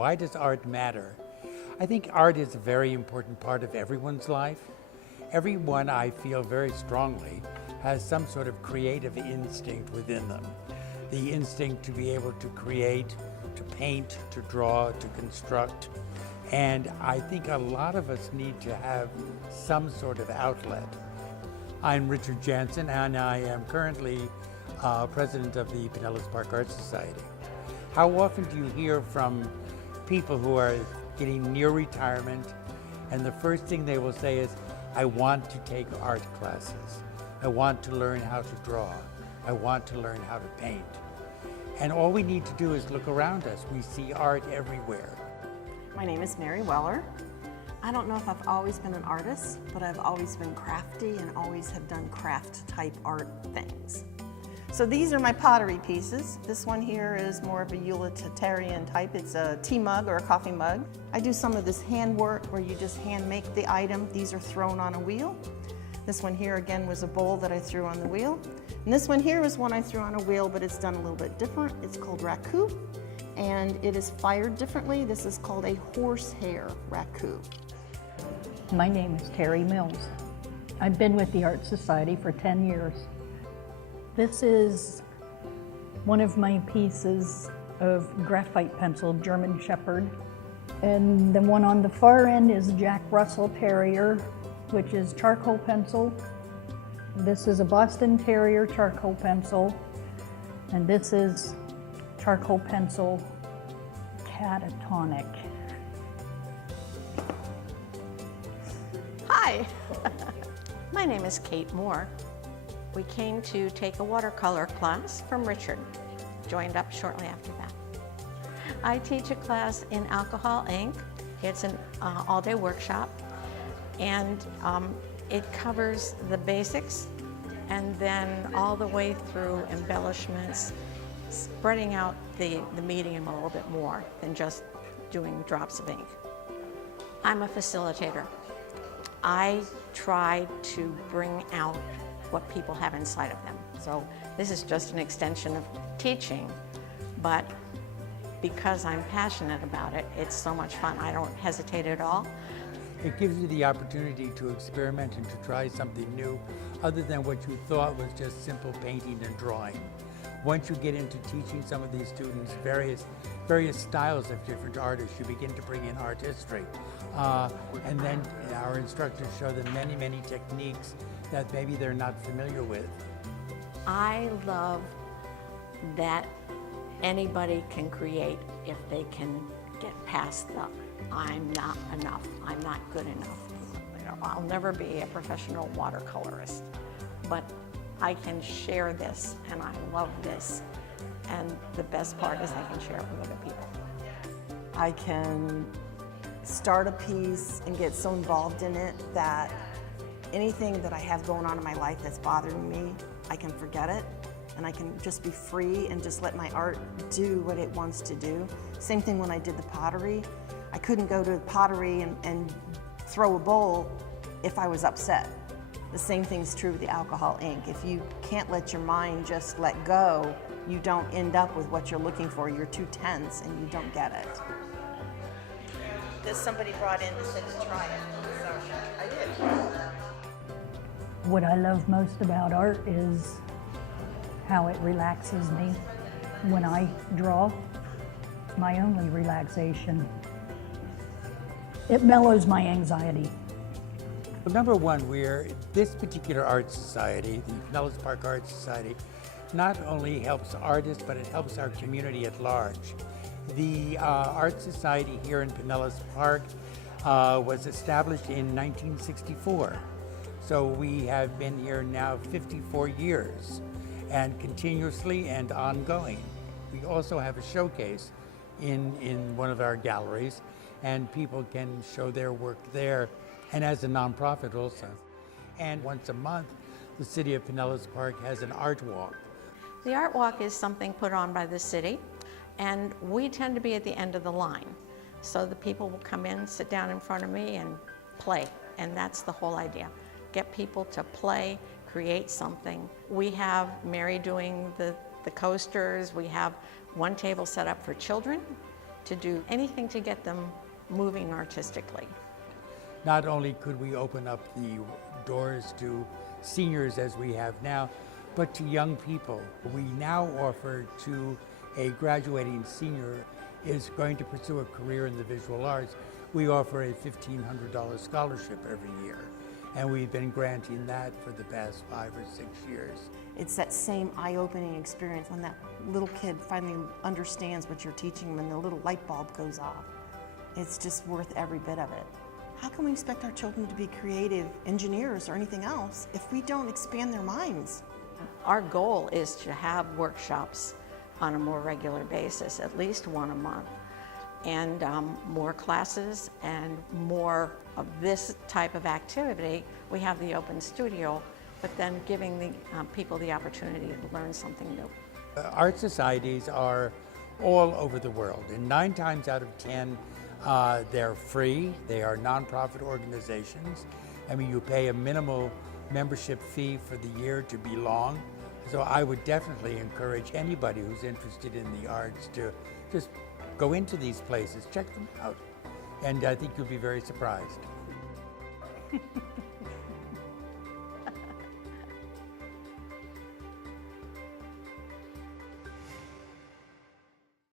why does art matter? I think art is a very important part of everyone's life. Everyone, I feel very strongly, has some sort of creative instinct within them. The instinct to be able to create, to paint, to draw, to construct. And I think a lot of us need to have some sort of outlet. I'm Richard Jansen, and I am currently president of the Pinellas Park Art Society. How often do you hear from people who are getting near retirement, and the first thing they will say is, I want to take art classes. I want to learn how to draw. I want to learn how to paint. And all we need to do is look around us. We see art everywhere. My name is Mary Weller. I don't know if I've always been an artist, but I've always been crafty and always have done craft type art things. So these are my pottery pieces. This one here is more of a utilitarian type. It's a tea mug or a coffee mug. I do some of this handwork where you just hand make the item. These are thrown on a wheel. This one here again was a bowl that I threw on the wheel. And this one here is one I threw on a wheel, but it's done a little bit different. It's called raku, and it is fired differently. This is called a horsehair raku. My name is Terry Mills. I've been with the Art Society for 10 years. This is one of my pieces of graphite pencil, German Shepherd. And the one on the far end is Jack Russell Terrier, which is charcoal pencil. This is a Boston Terrier charcoal pencil. And this is charcoal pencil catatonic. Hi, my name is Kate Moore. We came to take a watercolor class from Richard, joined up shortly after that. I teach a class in alcohol ink. It's an all-day workshop, and it covers the basics and then all the way through embellishments, spreading out the medium a little bit more than just doing drops of ink. I'm a facilitator. I try to bring out what people have inside of them. So this is just an extension of teaching, but because I'm passionate about it, it's so much fun. I don't hesitate at all. It gives you the opportunity to experiment and to try something new other than what you thought was just simple painting and drawing. Once you get into teaching some of these students various styles of different artists, you begin to bring in art history. And then our instructors show them many, many techniques that maybe they're not familiar with. I love that anybody can create if they can get past the I'm not enough, I'm not good enough. You know, I'll never be a professional watercolorist, but I can share this and I love this. And the best part is I can share it with other people. I can start a piece and get so involved in it that anything that I have going on in my life that's bothering me, I can forget it and I can just be free and just let my art do what it wants to do. Same thing when I did the pottery. I couldn't go to the pottery and throw a bowl if I was upset. The same thing's true with the alcohol ink. If you can't let your mind just let go, you don't end up with what you're looking for. You're too tense and you don't get it. This somebody brought in and said to try it, so I did. What I love most about art is how it relaxes me. When I draw, it's my only relaxation. It mellows my anxiety. But number one, this particular art society, the Pinellas Park Art Society, not only helps artists, but it helps our community at large. The Art Society here in Pinellas Park was established in 1964. So we have been here now 54 years and continuously and ongoing. We also have a showcase in one of our galleries, and people can show their work there, and as a nonprofit also. And once a month, the City of Pinellas Park has an art walk. The art walk is something put on by the city, and we tend to be at the end of the line. So the people will come in, sit down in front of me and play, and that's the whole idea. Get people to play, create something. We have Mary doing the coasters. We have one table set up for children, to do anything to get them moving artistically. Not only could we open up the doors to seniors as we have now, but to young people. We now offer to a graduating senior is going to pursue a career in the visual arts, we offer a $1,500 scholarship every year. And we've been granting that for the past 5 or 6 years. It's that same eye-opening experience when that little kid finally understands what you're teaching them and the little light bulb goes off. It's just worth every bit of it. How can we expect our children to be creative engineers or anything else if we don't expand their minds? Our goal is to have workshops on a more regular basis, at least one a month, and more classes and more of this type of activity. We have the open studio, but then giving the people the opportunity to learn something new. Art societies are all over the world, and 9 times out of 10, they're free. They are nonprofit organizations. I mean, you pay a minimal membership fee for the year to belong. So I would definitely encourage anybody who's interested in the arts to just go into these places, check them out, and I think you'll be very surprised.